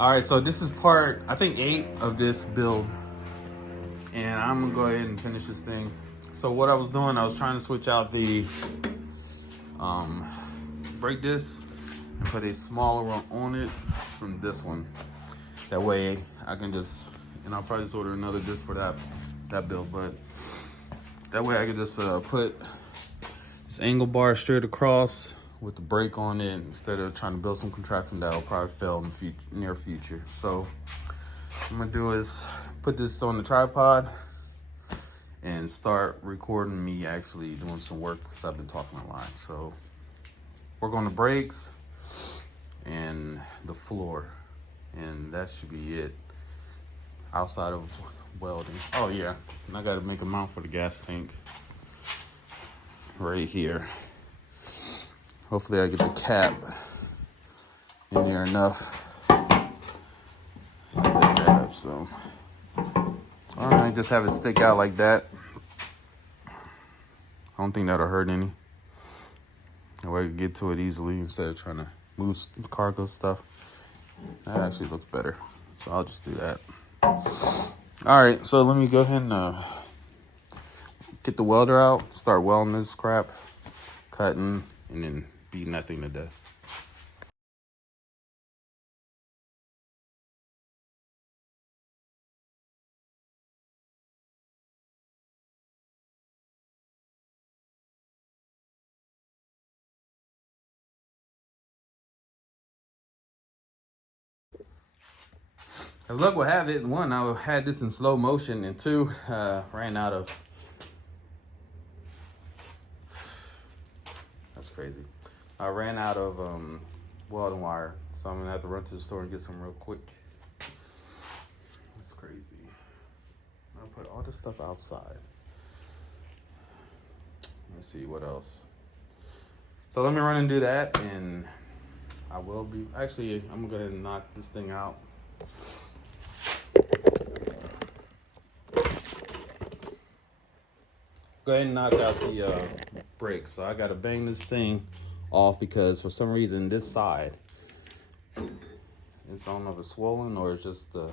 All right, so this is part, I think 8 of this build, and I'm gonna go ahead and finish this thing. So what I was doing, I was trying to switch out the brake disc and put a smaller one on it from this one. That way I can just, and I'll probably just order another disc for that build, but that way I can just put this angle bar straight across with the brake on it instead of trying to build some contraption that will probably fail in the near future. So what I'm gonna do is put this on the tripod and start recording me actually doing some work because I've been talking a lot. So work on the brakes and the floor, and that should be it outside of welding. Oh yeah, and I gotta make a mount for the gas tank right here. Hopefully I get the cap in there enough. Lift that up so. All right, just have it stick out like that. I don't think that'll hurt any. That way I can get to it easily instead of trying to move cargo stuff. That actually looks better, so I'll just do that. All right, so let me go ahead and get the welder out, start welding this crap, cutting, and then beating that thing to death. As luck will have it, 1, I had this in slow motion, and 2, ran out of, that's crazy. I ran out of welding wire, so I'm gonna have to run to the store and get some real quick. That's crazy. I'll put all this stuff outside. Let's see what else. So let me run and do that, and I will be, actually, I'm gonna go ahead and knock this thing out. Go ahead and knock out the brakes. So I gotta bang this thing off because for some reason this side, I don't know if it's swollen or it's just the,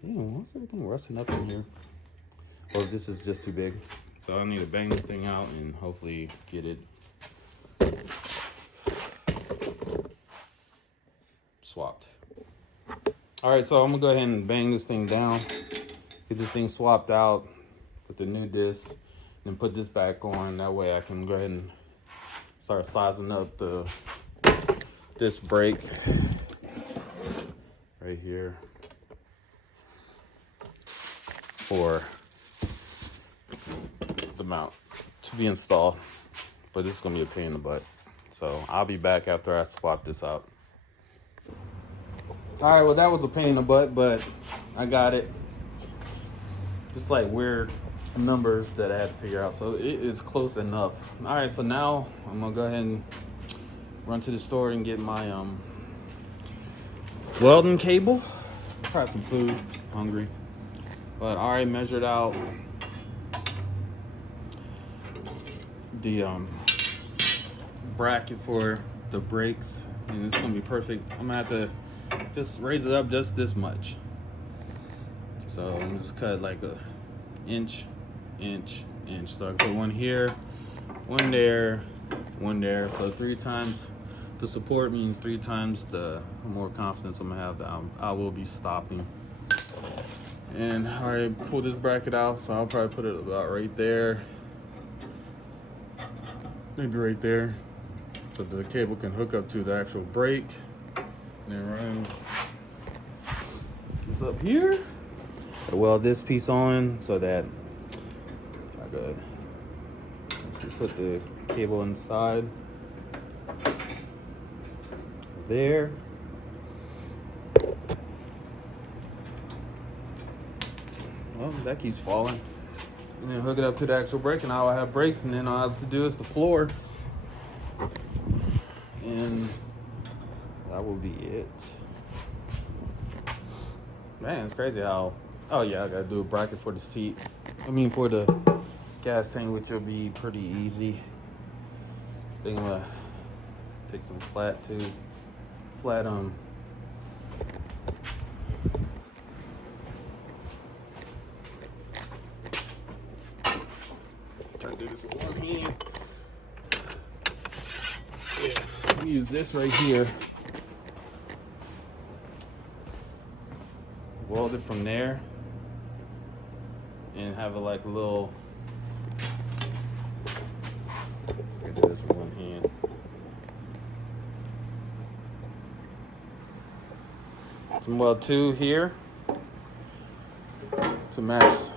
why's everything rusting up in here? Or if this is just too big. So I need to bang this thing out and hopefully get it swapped. All right, so I'm gonna go ahead and bang this thing down, get this thing swapped out with the new disc, and put this back on. That way I can go ahead and start sizing up this brake right here for the mount to be installed. But this is gonna be a pain in the butt. So I'll be back after I swap this out. All right, well that was a pain in the butt, but I got it. It's like weird numbers that I had to figure out, so it is close enough. All right, so now I'm gonna go ahead and run to the store and get my welding cable. Try some food, hungry. But I already measured out the bracket for the brakes, and it's gonna be perfect. I'm gonna have to just raise it up just this much. So I'm gonna just cut like a inch. So I put one here, one there, one there. So 3 times the support means 3 times the more confidence I'm gonna have that I will be stopping. And I already pulled this bracket out, so I'll probably put it about right there, maybe right there, so the cable can hook up to the actual brake. And then run this up here. I weld this piece on so that I could put the cable inside there. Well, that keeps falling. And then hook it up to the actual brake, and I'll have brakes, and then all I have to do is the floor. And that will be it. Man, it's crazy how, oh yeah, I gotta do a bracket for the seat. I mean for the gas tank, which will be pretty easy. I think I'm gonna take some flat do this with one hand. Yeah, use this right here. Weld it from there. And have it like a little. I do this with one hand. Some weld two here to match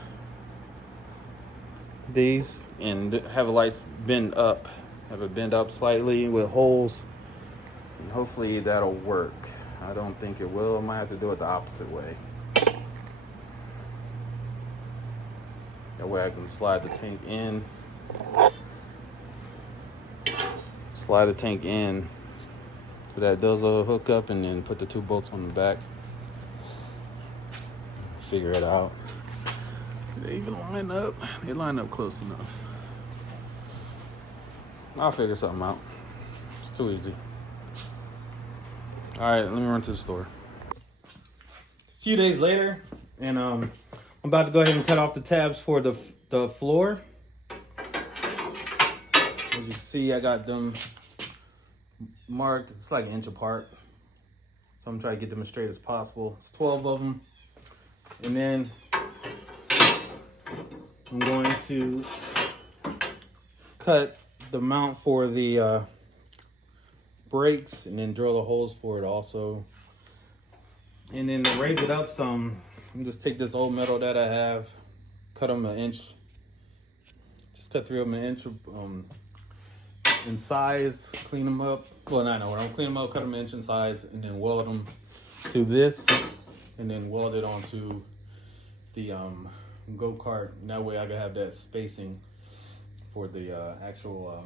these, and have a light bend up. Have it bend up slightly with holes, and hopefully that'll work. I don't think it will. I might have to do it the opposite way. That way I can slide the tank in. Slide the tank in so that does a hook up, and then put the 2 bolts on the back. Figure it out. They even line up. They line up close enough. I'll figure something out. It's too easy. All right, let me run to the store. A few days later, and I'm about to go ahead and cut off the tabs for the floor. As you can see, I got them marked. It's like an inch apart. So I'm trying to get them as straight as possible. It's 12 of them. And then I'm going to cut the mount for the brakes, and then drill the holes for it also. And then to raise it up some, I'm just take this old metal that I have, cut them an inch. Just cut 3 of them an inch in size, clean them up. Well, not no, I don't clean them up, cut them an inch in size, and then weld them to this, and then weld it onto the go-kart. And that way I can have that spacing for the actual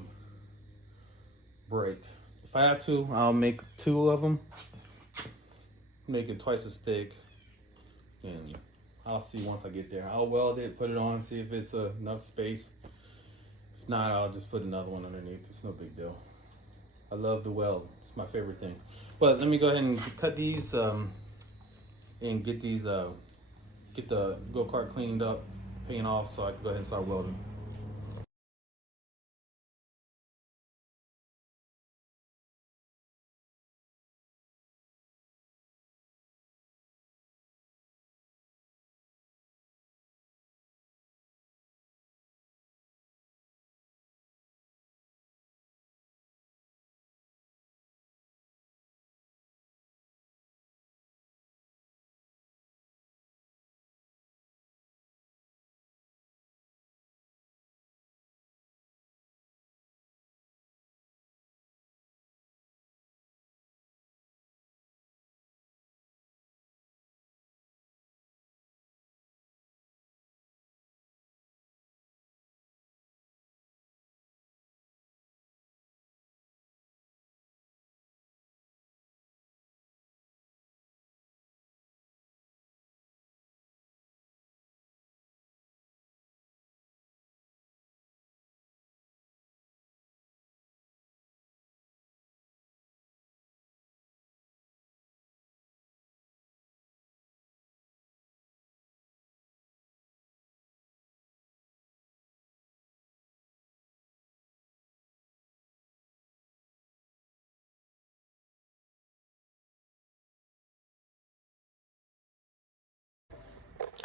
brake. If I have to, I'll make 2 of them, make it twice as thick, and I'll see once I get there. I'll weld it, put it on, see if it's enough space. If not, I'll just put another one underneath. It's no big deal. I love the weld. It's my favorite thing. But let me go ahead and cut these and get these get the go-kart cleaned up, paint off, so I can go ahead and start welding.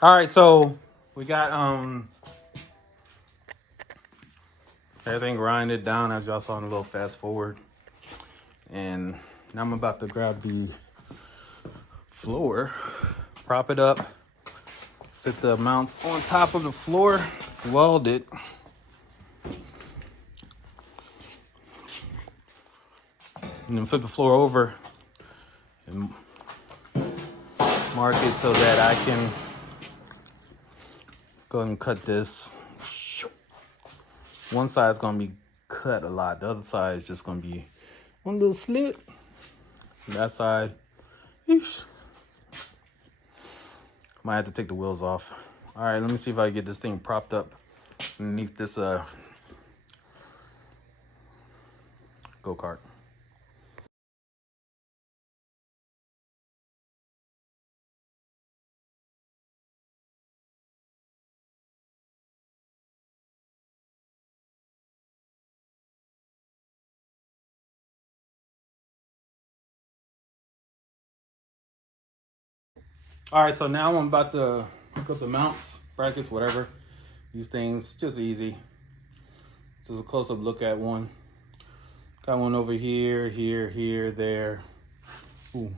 All right, so we got everything grinded down, as y'all saw in a little fast forward. And now I'm about to grab the floor, prop it up, set the mounts on top of the floor, weld it. And then flip the floor over and mark it so that I can go ahead and cut this. One side is going to be cut a lot. The other side is just going to be one little slit. And that side, eesh. Might have to take the wheels off. All right, let me see if I can get this thing propped up underneath this go-kart. All right, so now I'm about to hook up the mounts, brackets, whatever. These things, just easy. Just a close-up look at one. Got one over here, here, here, there. Ooh.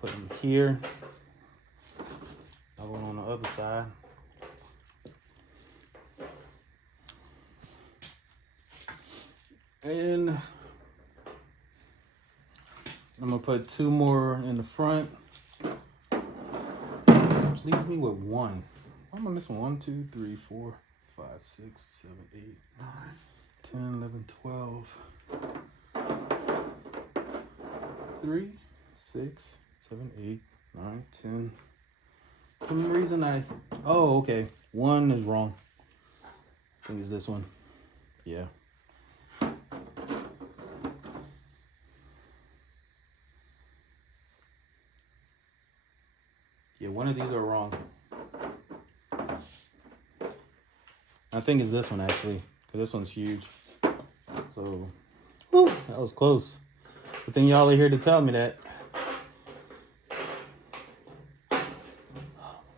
Put them here. Another one on the other side. And I'm gonna put 2 more in the front. Which leaves me with 1. Why am I missing 1, 2, 3, 4, 5, 6, 7, 8, 9, 10, 11, 12. 3, 6, 7, 8, 9, 10. For some reason oh, okay. 1 is wrong. I think it's this one. Yeah. Yeah, one of these are wrong. I think it's this one actually, because this one's huge. So, whew, that was close. But then y'all are here to tell me that. Oh my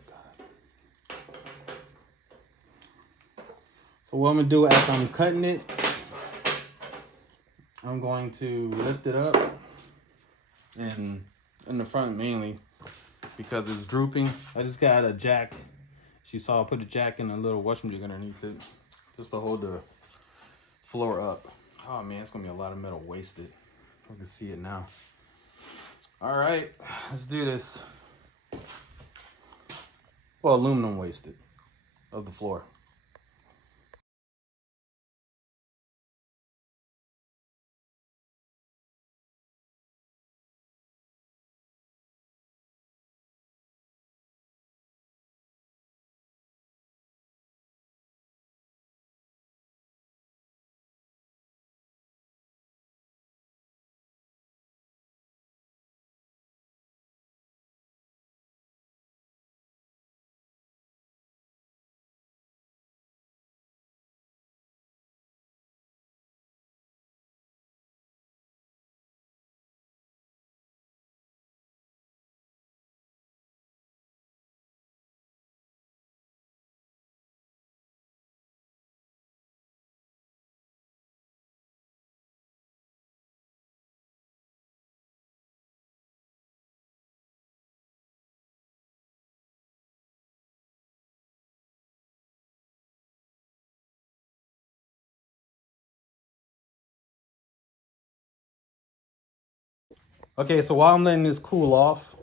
God. So what I'm gonna do after I'm cutting it, I'm going to lift it up, and in the front mainly, because it's drooping. I just got a jack. She saw I put a jack in a little washing underneath it, just to hold the floor up. Oh man, it's gonna be a lot of metal wasted. I can see it now. All right, let's do this. Well, aluminum wasted of the floor. Okay, so while I'm letting this cool off,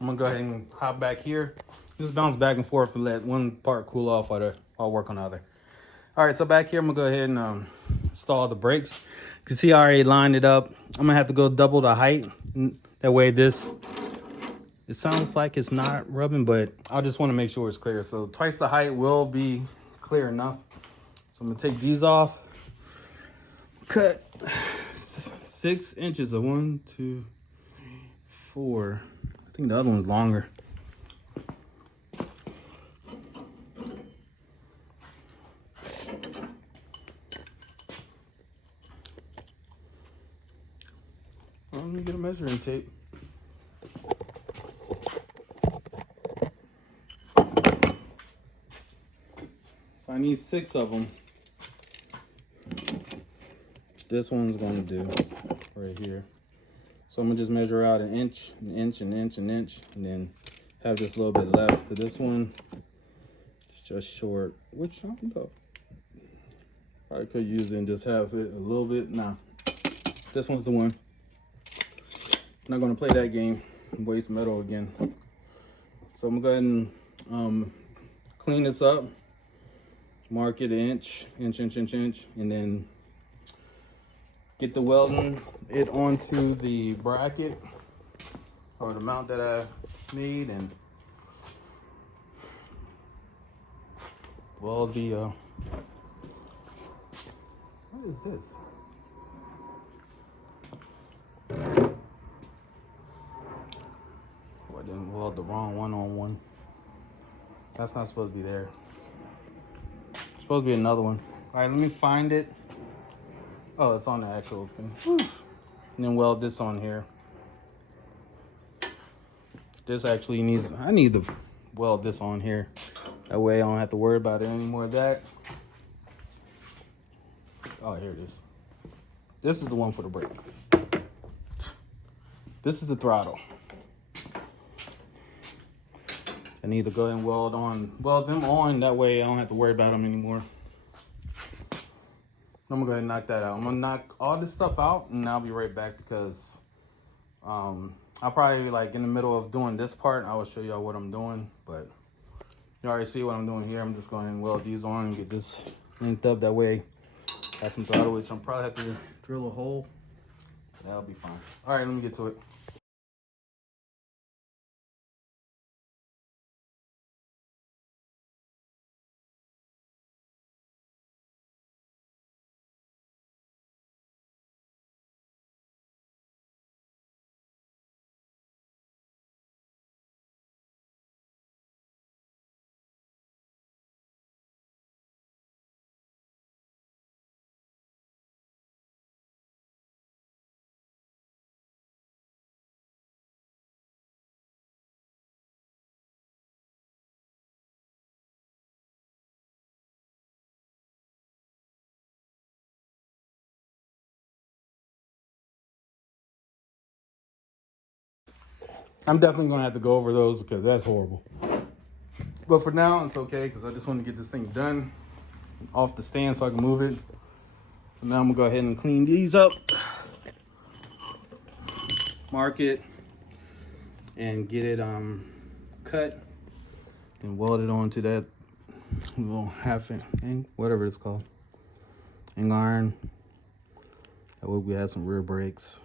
I'm gonna go ahead and hop back here. Just bounce back and forth and let one part cool off while I work on the other. All right, so back here, I'm gonna go ahead and install the brakes. You can see I already lined it up. I'm gonna have to go double the height. That way it sounds like it's not rubbing, but I just wanna make sure it's clear. So twice the height will be clear enough. So I'm gonna take these off. Cut 6 inches of 1, 2, 4. I think the other one's longer. Well, let me get a measuring tape. I need 6 of them. This one's gonna do right here. So I'm gonna just measure out an inch, an inch, an inch, an inch, and then have just a little bit left. But this one is just short, which I don't know. I could use it and just have it a little bit. Nah, this one's the one. I'm not gonna play that game and waste metal again. So I'm gonna go ahead and clean this up. Mark it an inch, inch, inch, inch, inch, and then get the welding it onto the bracket or the mount that I made, and weld the what is this? Oh, I didn't weld the wrong one on one. That's not supposed to be there. It's supposed to be another one. All right, let me find it. Oh, it's on the actual thing. And then weld this on here. This actually needs, I need to weld this on here. That way I don't have to worry about it anymore of that. Oh, here it is. This is the one for the brake. This is the throttle. I need to go ahead and weld them on. That way I don't have to worry about them anymore. I'm gonna go ahead and knock that out. I'm gonna knock all this stuff out and I'll be right back because I'll probably be like in the middle of doing this part. I will show y'all what I'm doing, but you already see what I'm doing here. I'm just going to weld these on and get this linked up. That way I have some throttle, which I'm probably have to drill a hole. That'll be fine. All right, let me get to it. I'm definitely going to have to go over those because that's horrible. But for now, it's okay because I just want to get this thing done off the stand so I can move it. And now I'm going to go ahead and clean these up, mark it, and get it cut and weld it onto that little half inch, whatever it's called, angle iron. That way we have some rear brakes.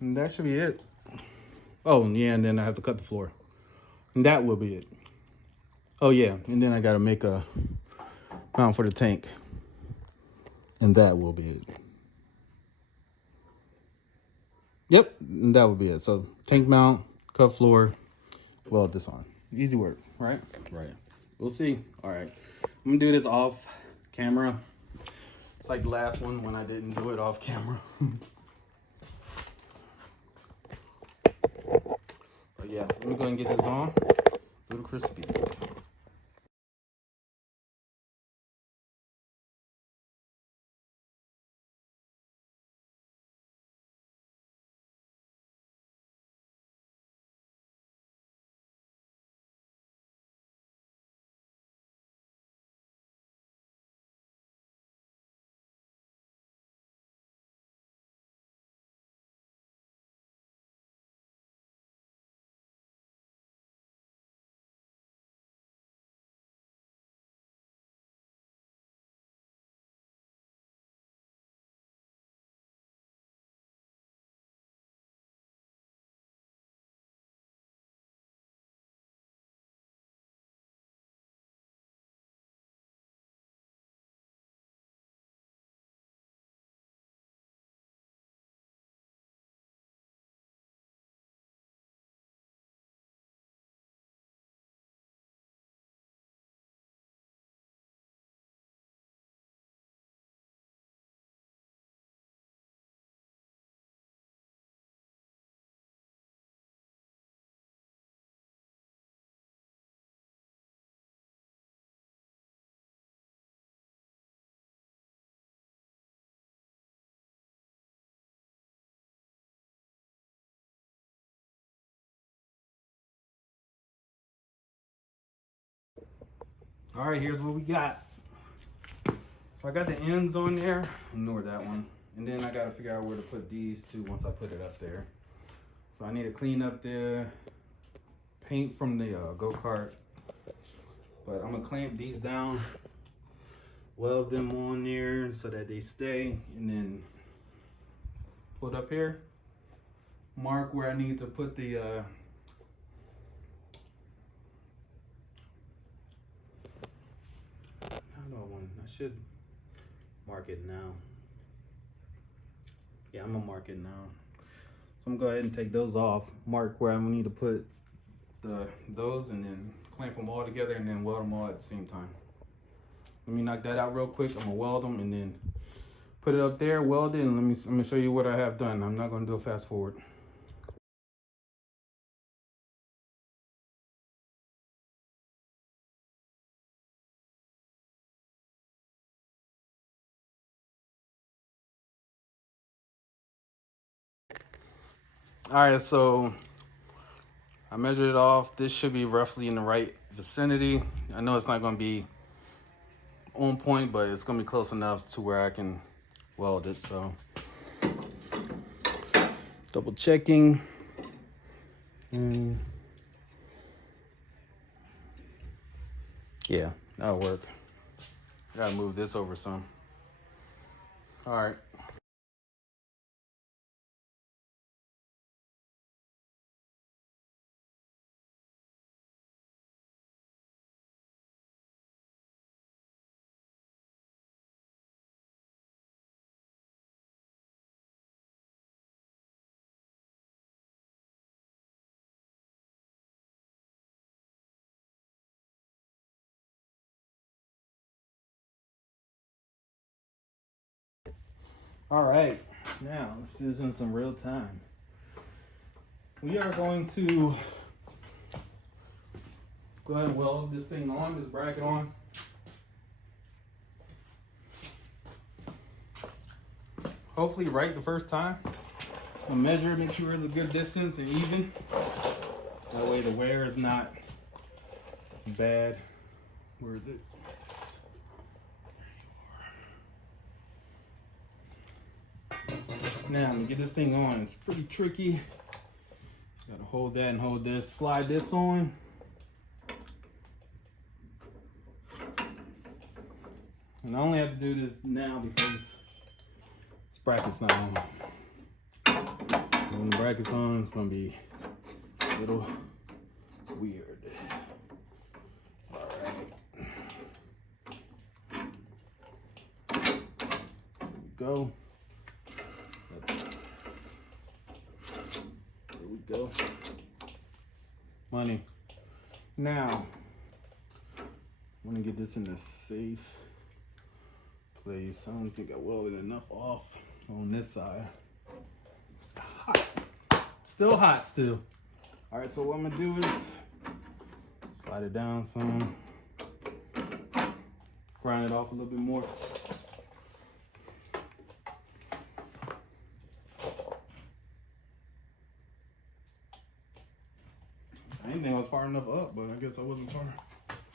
And that should be it. Oh, yeah, and then I have to cut the floor. And that will be it. Oh, yeah, and then I got to make a mount for the tank. And that will be it. Yep, and that will be it. So tank mount, cut floor, weld this on. Easy work, right? Right. We'll see. All right. I'm going to do this off camera. It's like the last one when I didn't do it off camera. But yeah, let me go and get this on. Ludicrous speed. All right, here's what we got. So I got the ends on there. Ignore that one. And then I got to figure out where to put these two once I put it up there. So I need to clean up the paint from the go-kart. But I'm going to clamp these down, weld them on there so that they stay, and then put up here. Mark where I need to put the I should mark it now. Yeah, I'm gonna mark it now. So I'm gonna go ahead and take those off, mark where I need to put those, and then clamp them all together and then weld them all at the same time. Let me knock that out real quick. I'm gonna weld them and then put it up there, weld it, and I'm gonna show you what I have done. I'm not gonna do a fast forward. All right, so I measured it off. This should be roughly in the right vicinity. I know it's not going to be on point, but it's going to be close enough to where I can weld it. So double checking. Yeah, that'll work. I gotta move this over some. All right. All right, now let's do this in some real time. We are going to go ahead and weld this thing on, this bracket on. Hopefully right the first time. I'll measure, make sure it's a good distance and even. That way the wear is not bad. Where is it? Now, to get this thing on, it's pretty tricky. Gotta hold that and hold this, slide this on. And I only have to do this now because this bracket's not on. When the bracket's on, it's gonna be a little weird. All right. There we go. There we go. Money. Now, I'm gonna get this in a safe place. I don't think I welded enough off on this side. Hot. Still hot still. All right, so what I'm gonna do is slide it down some, grind it off a little bit more. I didn't think I was far enough up, but I guess I wasn't far.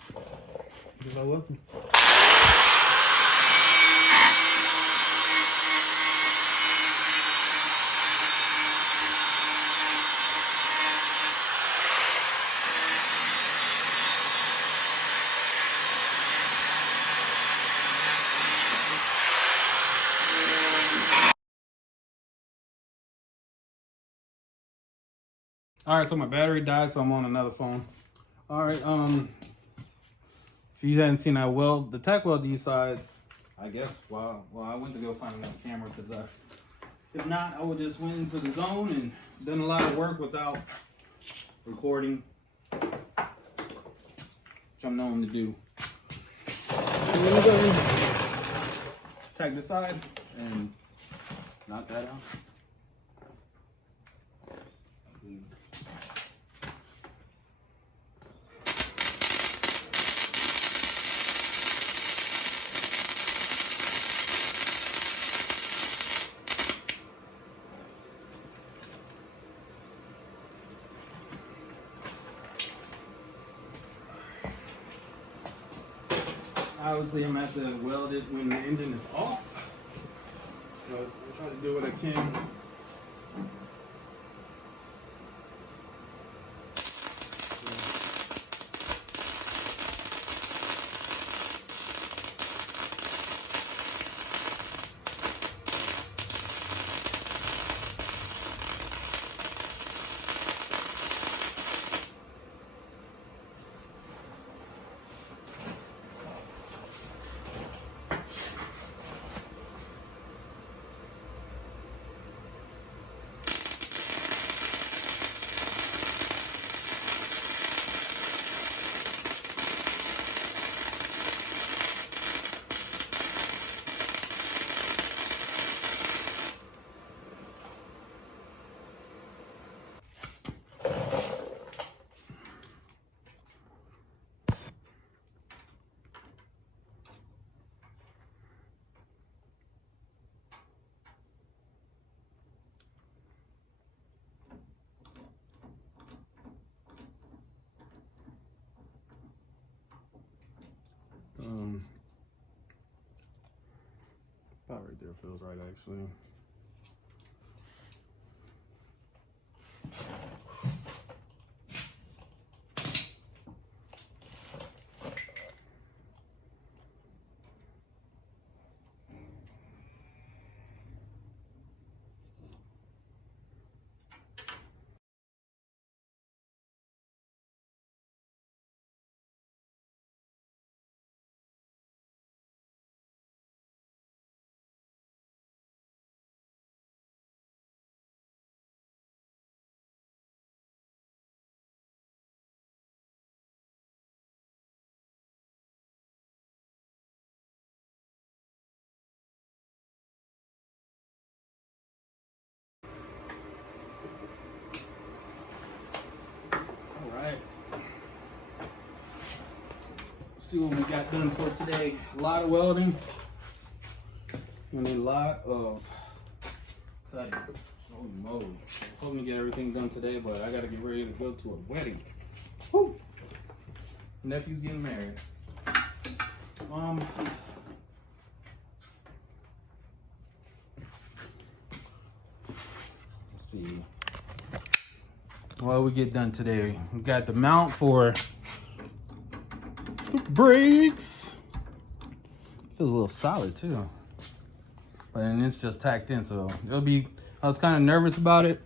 I guess I wasn't. All right, so my battery died, so I'm on another phone. All right, if you hadn't seen, I weld the tack weld these sides. I guess well, I went to go find another camera because if not, I would just went into the zone and done a lot of work without recording, which I'm known to do. I'm gonna go and tack this side and knock that out. Obviously, I'm going to have to weld it when the engine is off, but I'll try to do what I can. Right there feels right, actually. See what we got done for today. A lot of welding and a lot of cutting. Holy moly. I was hoping to get everything done today, but I gotta get ready to go to a wedding. Woo! Nephew's getting married. Let's see. What we get done today? We got the mount for brakes. Feels a little solid too, but then it's just tacked in, so it'll be. I was kind of nervous about it.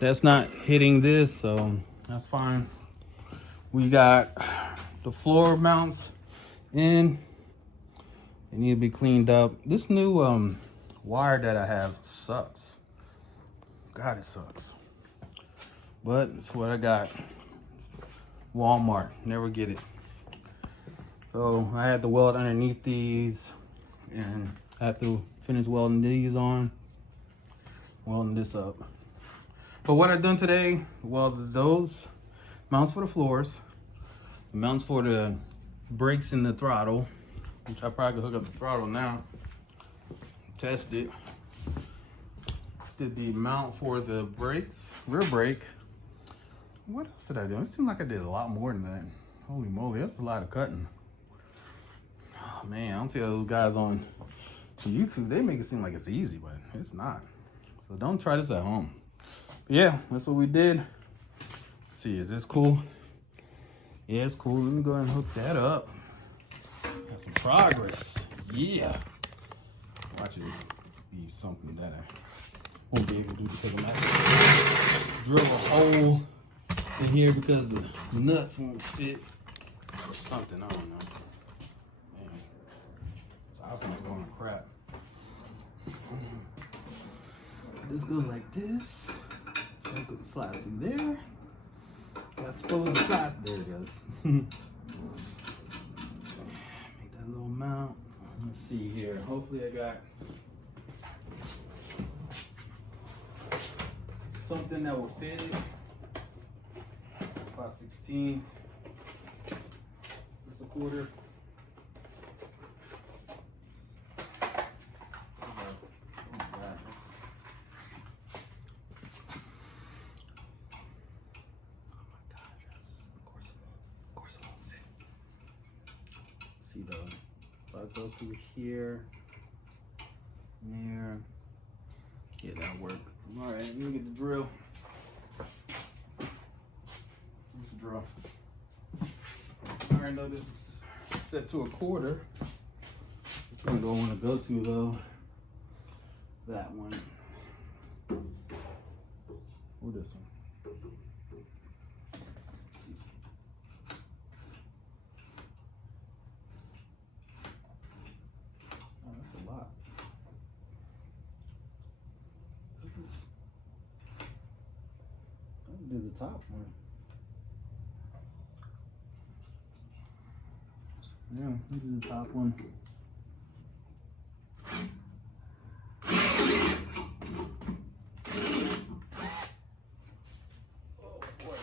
That's not hitting this, so that's fine. We got the floor mounts in. They need to be cleaned up. This new wire that I have sucks. God, it sucks. But it's what I got. Walmart, never get it. So I had to weld underneath these, and I have to finish welding these on, welding this up. But what I've done today, welded those mounts for the floors, the mounts for the brakes and the throttle, which I probably could hook up the throttle now, test it. Did the mount for the brakes, rear brake. What else did I do? It seemed like I did a lot more than that. Holy moly, that's a lot of cutting. Oh man, I don't see those guys on YouTube. They make it seem like it's easy, but it's not. So don't try this at home. But yeah, that's what we did. Let's see, is this cool? Yeah, it's cool. Let me go ahead and hook that up. Got some progress. Yeah. Watch it be something that I won't be able to do because I'm not drill a hole in here because the nuts won't fit or something. I don't know. Man, this iPhone's going to crap. This goes like this. That goes slide through there. That's supposed to slide. There it goes. Make that little mount. Let's see here. Hopefully I got something that will fit it. 5/16. That's a quarter. If I go through here, there, yeah, that'll work. All right, let me get the drill. Where's the drill? All right, know this is set to a quarter. Which one do I want to go to though? That one. Or this one. Do the top one. Yeah, we do the top one. Oh boy.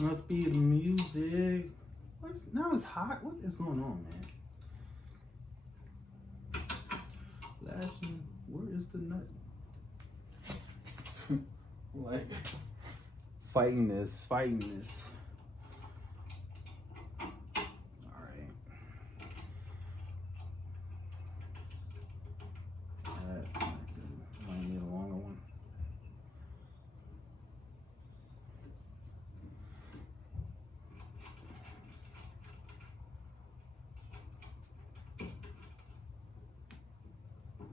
Must be the music. What? now it's hot. What is going on, man? Lashing, where is the nut? Like fighting this. All right. That's not good. Might need a longer one.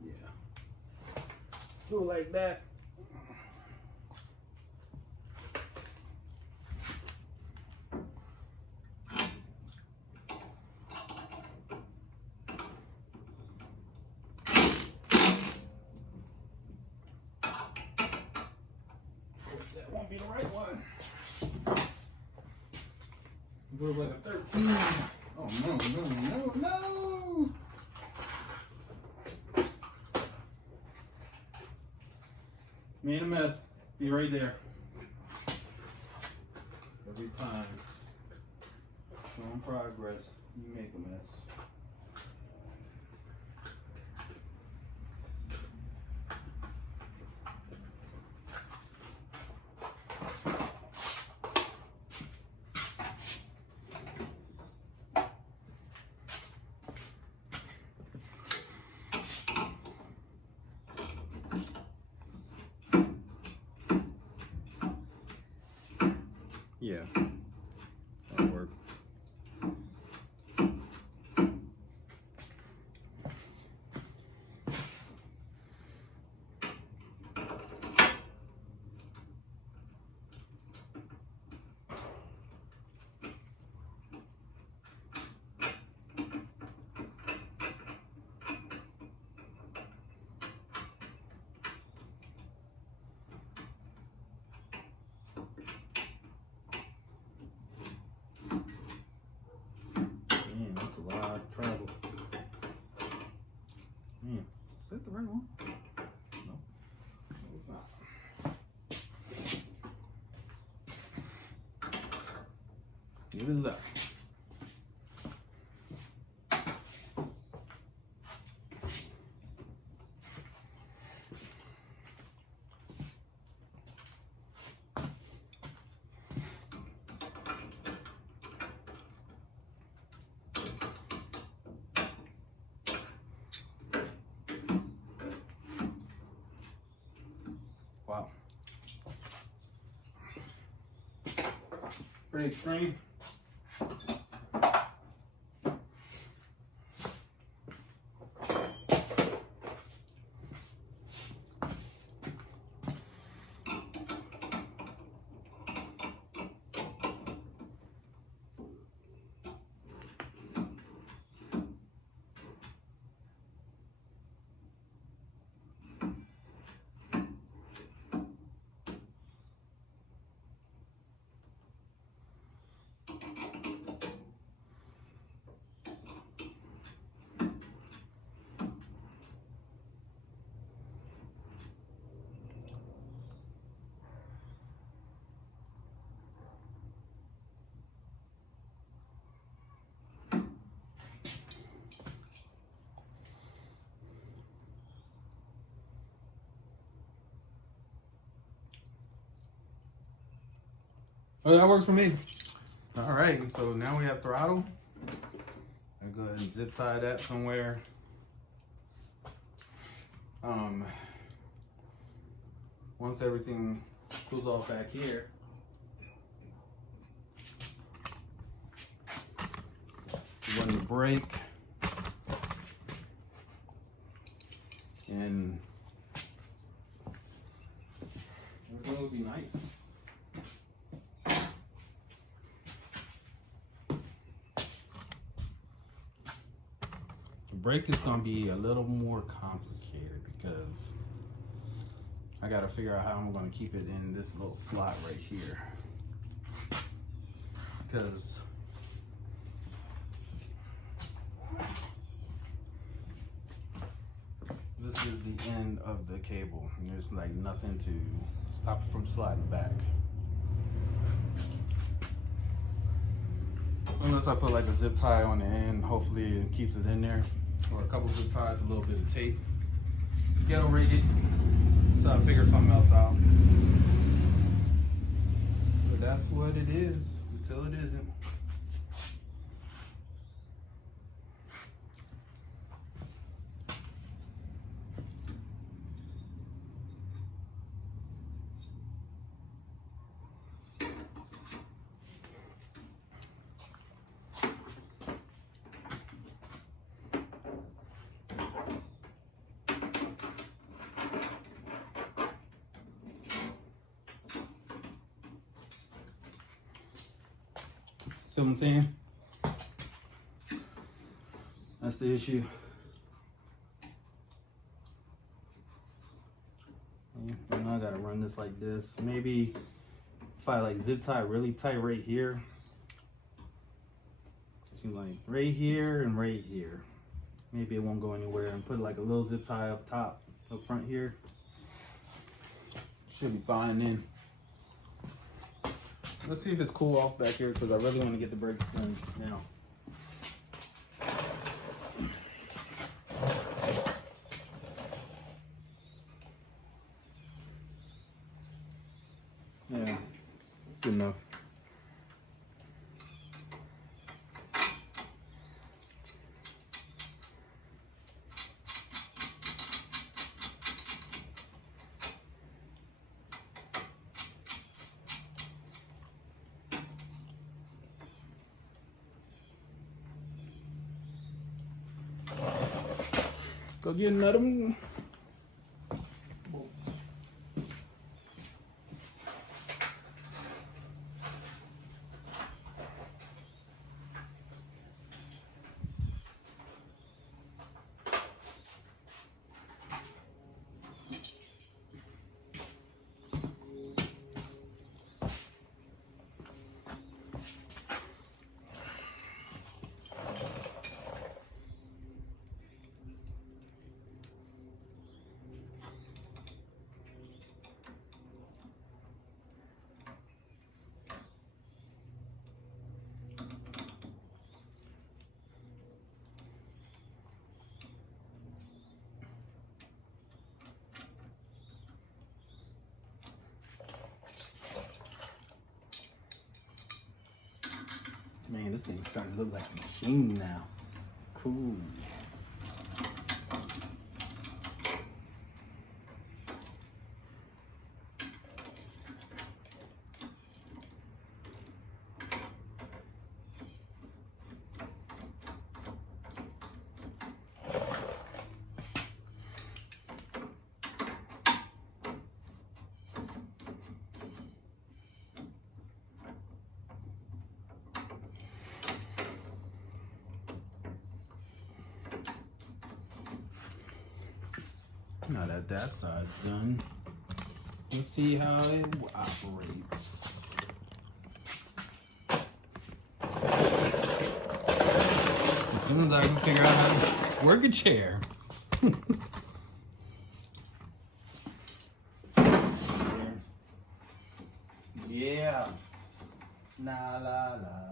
Yeah. Do it like that. That won't be the right one. Go like a 13. Oh no. Made a mess. Be right there. Every time. Showing progress. You make a mess. Yeah, that'll work. Travel. Is that the right one? No. No, it's not. It is that. Wow. Pretty extreme. Oh, that works for me. All right, so now we have throttle. I'll go ahead and zip tie that somewhere. Once everything cools off back here, run the brake, and everything will be nice. Brake is going to be a little more complicated because I got to figure out how I'm going to keep it in this little slot right here, because this is the end of the cable and there's like nothing to stop it from sliding back. Unless I put like a zip tie on the end, hopefully it keeps it in there. Or a couple zip ties, a little bit of tape. Ghetto rig it, so I figure something else out. But that's what it is, until it isn't. See what I'm saying? That's the issue. And now I gotta run this like this. Maybe if I like zip tie really tight right here. Seems like right here and right here. Maybe it won't go anywhere, and put like a little zip tie up top, up front here. Should be fine then. Let's see if it's cool off back here, because I really want to get the brakes done now. Yeah, good enough. Go get another one. Man, this thing's starting to look like a machine now. Cool. Now that that side's done, let's see how it operates. As soon as I can figure out how to work a chair. Yeah. La la la la.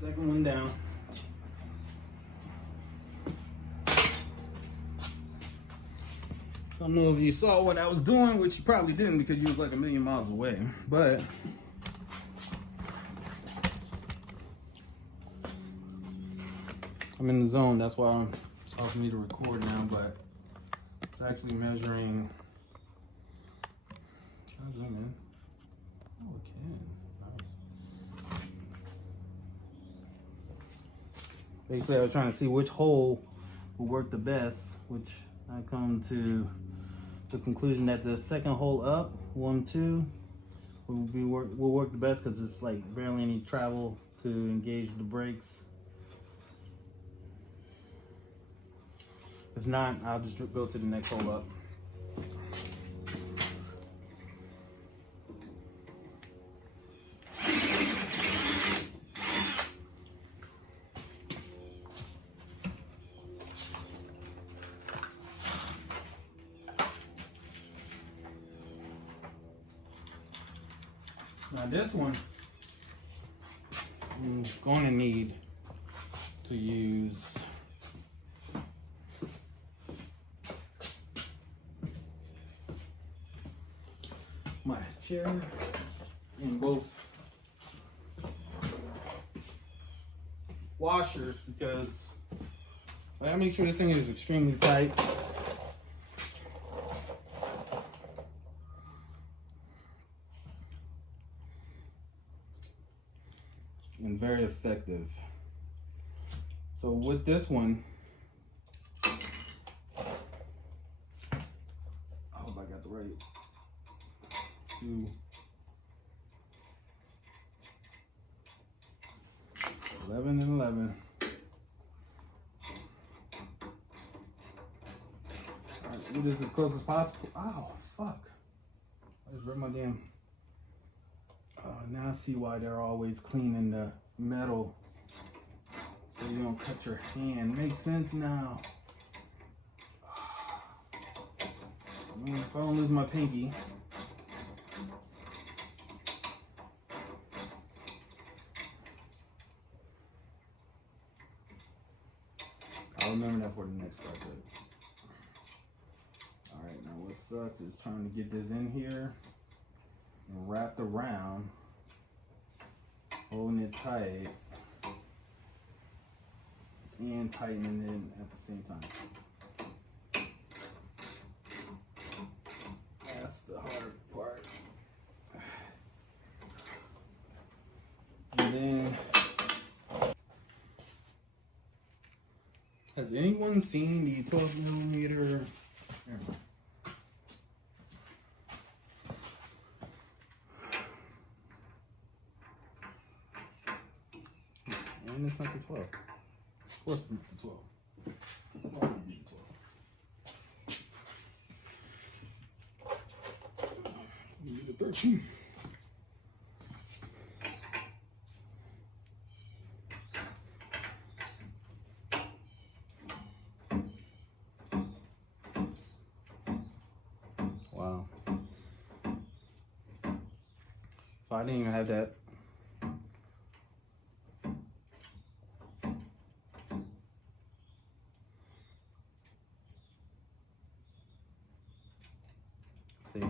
Second one down. Don't know if you saw what I was doing, which you probably didn't because you was like a million miles away, but I'm in the zone. That's why it's hard for me to record now, but it's actually measuring. Can I zoom in? Oh, it can. Nice. Basically, I was trying to see which hole will work the best, which I come to the conclusion that the second hole up, 1, 2, will work the best because it's like barely any travel to engage the brakes. If not, I'll just go to the next hole up. Now this one, I'm going to need to use my chair in both washers because I gotta make sure this thing is extremely tight. And very effective. So with this one, I hope I got the right 2, 11 and 11. All right, do this as close as possible. Oh fuck! I just ripped my damn. Now I see why they're always cleaning the metal so you don't cut your hand. Makes sense now. If I don't lose my pinky. I'll remember that for the next project. Alright, now what sucks is trying to get this in here and wrapped around, holding it tight and tightening it at the same time. That's the hard part. And then, has anyone seen the 12mm? And it's not the 12. Of course it's not the 12. Why would it be the 12? Maybe the 13. Wow. So I didn't even have that. See,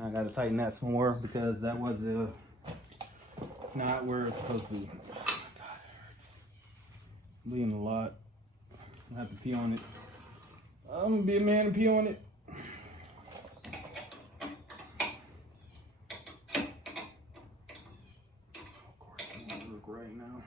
I gotta tighten that some more because that was not where it's supposed to be. Oh my God, it hurts. Bleeding a lot. I have to pee on it. I'm gonna be a man and pee on it. Of course, it won't work right now.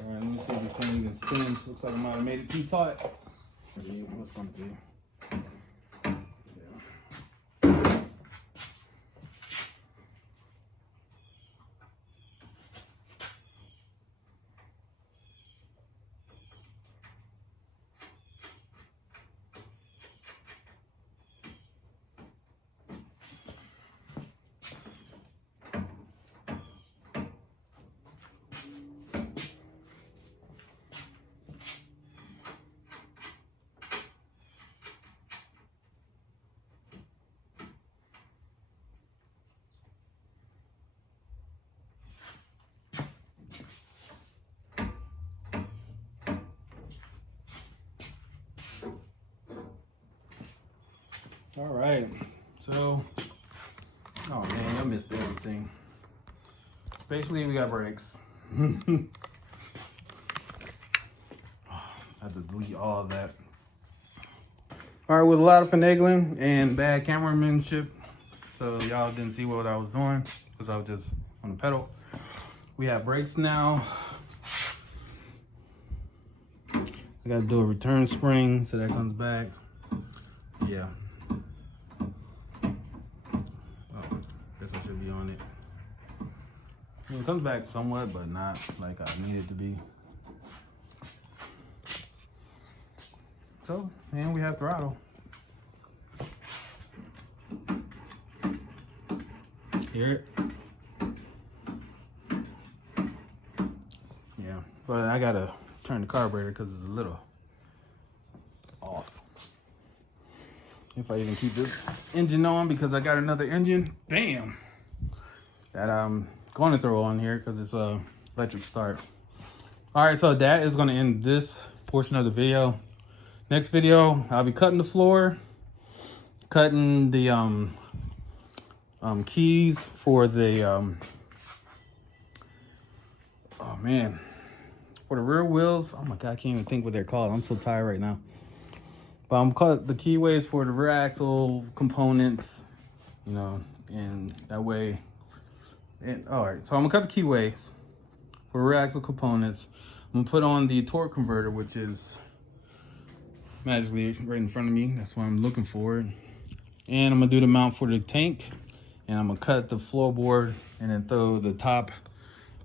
Alright, let me see if this thing even spins. Looks like I might have made it too tight. What's gonna do? All right, so, oh man, I missed everything. Basically, we got brakes. I have to delete all of that. All right, with a lot of finagling and bad cameramanship, so y'all didn't see what I was doing because I was just on the pedal. We have brakes now. I gotta do a return spring so that comes back. Yeah. Oh, guess I should be on it. It comes back somewhat, but not like I need it to be. So, and we have throttle. Hear it? Yeah, but I gotta turn the carburetor because it's a little off. If I even keep this engine on, because I got another engine, bam, that I'm going to throw on here because it's a electric start. All right, so that is going to end this portion of the video. Next video, I'll be cutting the floor, cutting the keys for the oh man, for the rear wheels. Oh my god, I can't even think what they're called. I'm so tired right now. But I'm cut the keyways for the rear axle components, you know, and that way. And all right, so I'm gonna cut the keyways for rear axle components. I'm gonna put on the torque converter, which is magically right in front of me. That's why I'm looking for it. And I'm gonna do the mount for the tank, and I'm gonna cut the floorboard and then throw the top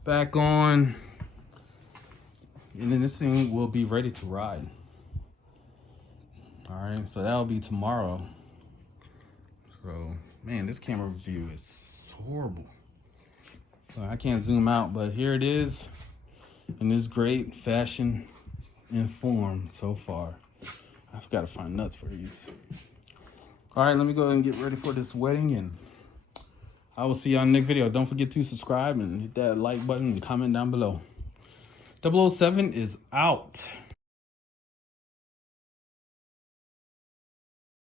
back on, and then this thing will be ready to ride. All right, so that'll be tomorrow. So man, this camera view is horrible. I can't zoom out, but here it is in this great fashion and form so far. I've got to find nuts for these. All right, let me go ahead and get ready for this wedding, and I will see y'all in the next video. Don't forget to subscribe and hit that like button and comment down below. 007 is out.